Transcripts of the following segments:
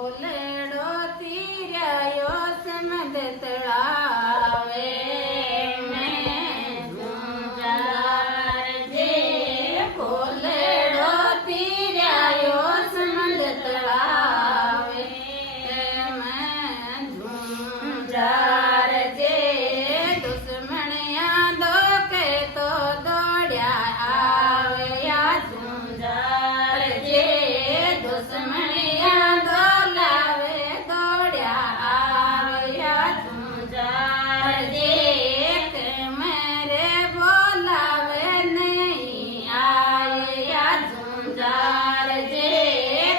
કોલેડો તીર્યો સમદ તળાવે મેં ઝુંઝાર જે કોલેડો તીર્યો સમદ તળાવે મેં ઝુંઝાર જે દુશ્મણિયા દોકે તો દોડ્યા આવ્યા ઝુંઝાર જે દુશ્મણિયા દોલાવે દોડ્યા આવ્યા ઝુંઝાર જે કે મેરે બોલાવે નહીં આવ્યા ઝુંઝાર જે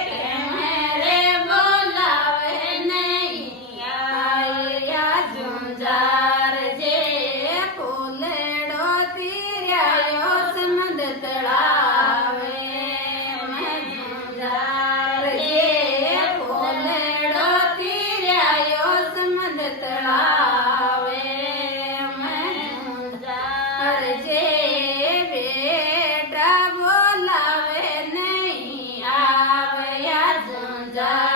કે મેરે બોલાવે નહીં આવ્યા ઝુંઝાર જે કોલેડો તીર્યો સમદ તળાવે મેં ઝુંઝાર જે કોલેડો તીર્યો સમદ તળાવે મેં ઝુંઝાર જે બેટા બોલાવે નહીં આવ્યા ઝુંઝાર